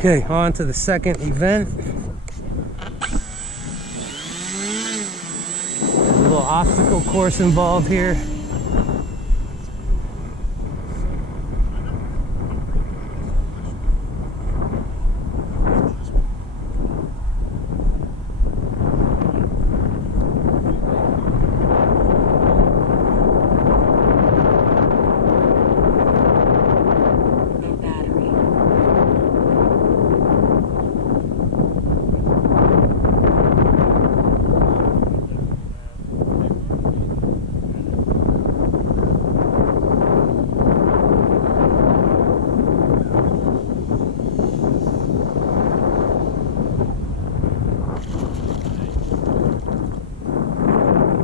Okay, on to the second event. There's a little obstacle course involved here.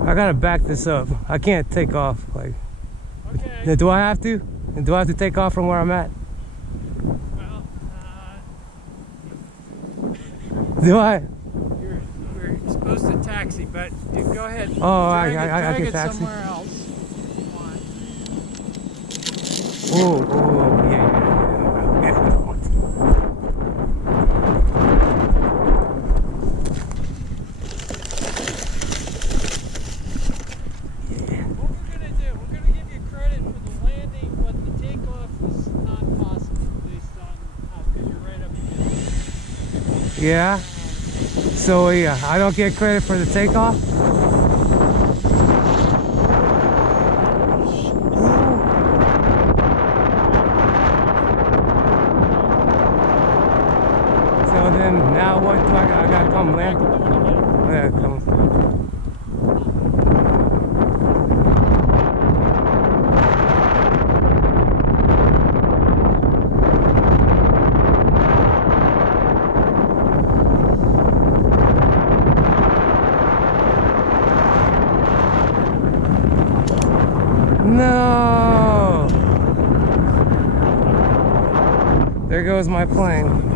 I gotta back this up. I can't take off. Like, okay. Do I have to? Do I have to take off from where I'm at? Well, Do I? You're supposed to taxi, but go ahead. Oh, drag I it can taxi. somewhere else. Oh, yeah. Yeah. So yeah, I don't get credit for the takeoff. So then now what do I gotta come land? Yeah, come. No! There goes my plane.